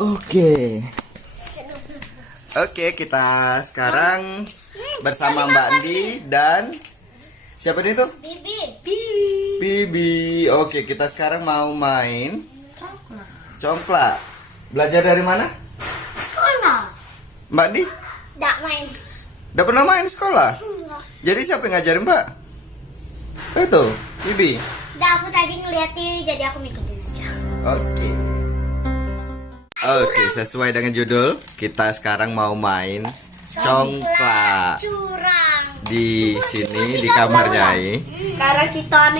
Oke. Oke, kita sekarang bersama Mbak Andi dan siapa nih tuh? Bibi. Oke, kita sekarang mau main congklak. Belajar dari mana? Sekolah. Mbak Andi? Nggak main. Udah pernah main sekolah? Jadi siapa yang ngajarin Mbak? Itu, Bibi. Nggak, aku tadi ngeliat TV jadi aku ngikutin aja. Oke, sesuai dengan judul, kita sekarang mau main congklak. Curang. Di sini di kamar Nyai. Sekarang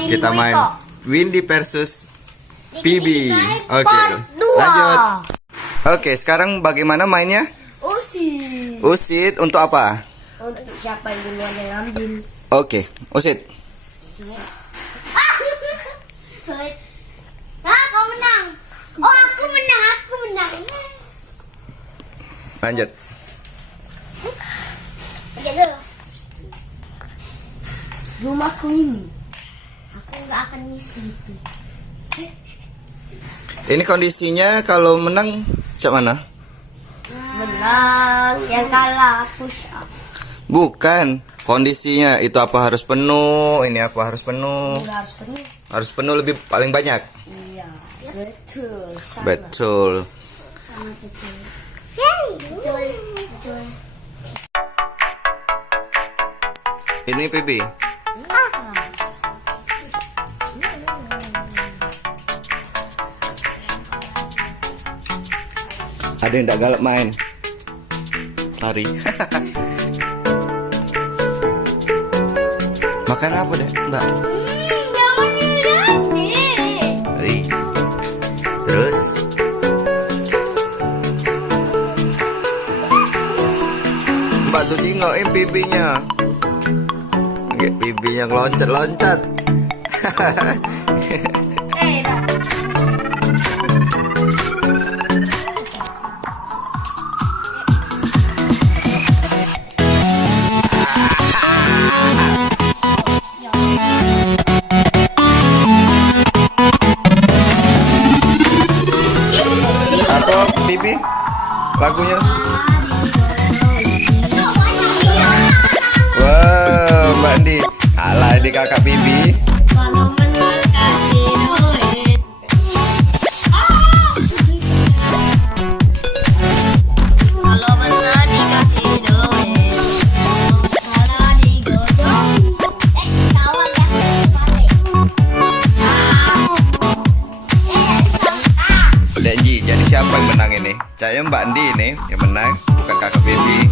Kita main Windy versus Bibi. Oke, Part 2. lanjut. Oke, sekarang bagaimana mainnya? Usit untuk apa? Untuk siapa yang duluan yang ngambil. Oke, usit. Sulit. Kau menang. Oh, aku menang. Lanjut. Oke dulu. Rumahku ini. Aku nggak akan ngisi itu. Ini kondisinya kalau menang cak mana? Menang. Yang kalah push up. Bukan, kondisinya itu apa harus penuh, ini apa harus penuh. Harus penuh. Harus penuh lebih paling banyak. Iya. Betul. Sama. Betul. Sama betul. Yay. Betul. Ini Bibi. Ada yang tak galak main. Lari. Makan apa deh, Mbak? Jangan diganti. Lari. Terus. Mbak tuh jingokin pipinya. Pipinya loncat-loncat. Atau Bibi lagunya. Wow, Mbak Andi kalah di kakak Bibi. Kalau menang kasih duit. Kalau menang dikasih duit. Kalau digodong. Kawan ya. Balik. Denji, jadi siapa yang menang ini? Saya Mbak Andi ini yang menang, bukan kakak Bibi.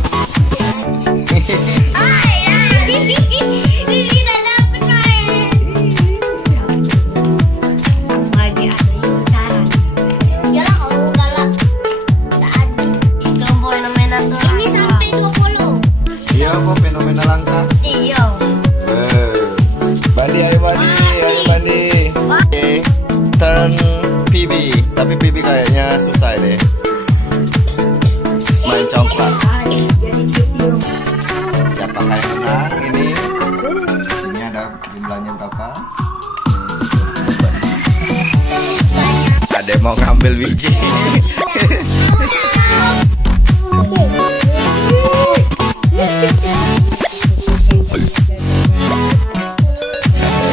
Bibi udah dapet main. Lagi ada incaran. Yalah kau galak. Tak ada. Itu fenomena tuh. Ini sampai 20. Iya, kok fenomena langka. Iya. Bandi, ayo Bandi, Oke, turn Bibi. Tapi Bibi kayaknya susah deh. Main congklak. Siapa yang menang ini? Ini ada jumlahnya berapa? Ada yang mau ngambil biji.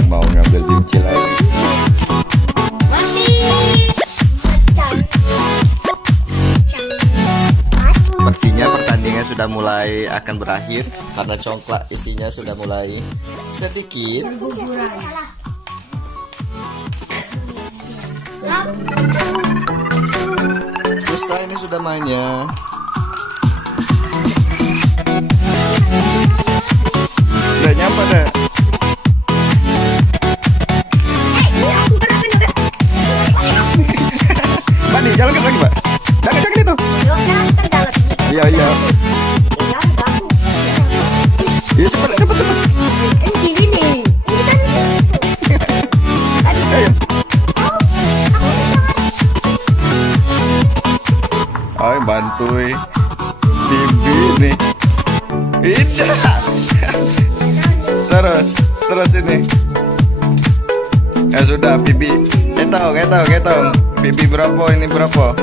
Mau ngambil biji lagi. Sepertinya pertandingan sudah mulai akan berakhir karena congklak isinya sudah mulai sedikit. Susah ini sudah mainnya. Udah nyampe deh. Mbak nih, jalan lagi Mbak. Jangan itu. Iya. Iya cepet. Ayo. Ayo bantuin Bibi nih. Tidak. Terus ini. Ya sudah Bibi. Ngetong. Bibi berapa, ini berapa?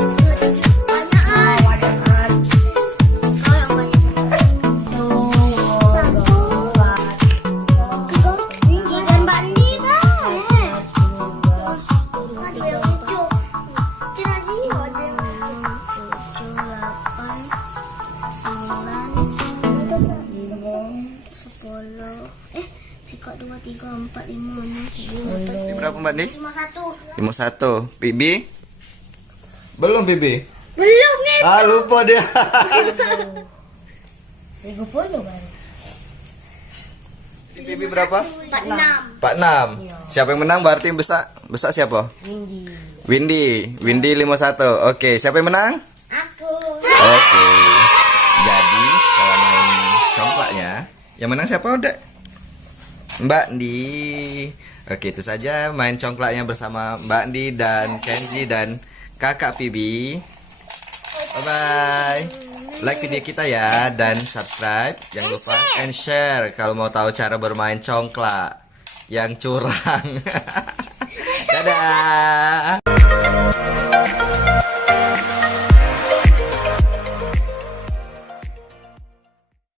Sikok 2, 3, 4, 5, 6, 7, Si berapa Mbak Andi? 51. 51. Bibi? Belum Bibi? Belum nih. Ah lupa dia. 30 baru. Bibi berapa? 46. 46. Siapa yang menang berarti yang besar? Besar siapa? Windy. Windy 51. Oke, siapa yang menang? Aku. Oke. Jadi setelah main congklaknya, yang menang siapa udah? Mbak Andi. Oke, itu saja main congklaknya bersama Mbak Andi dan Kenzi dan Kakak Pibi. Bye bye. Like video kita ya dan subscribe. Jangan lupa and share kalau mau tahu cara bermain congklak yang curang. Dadah.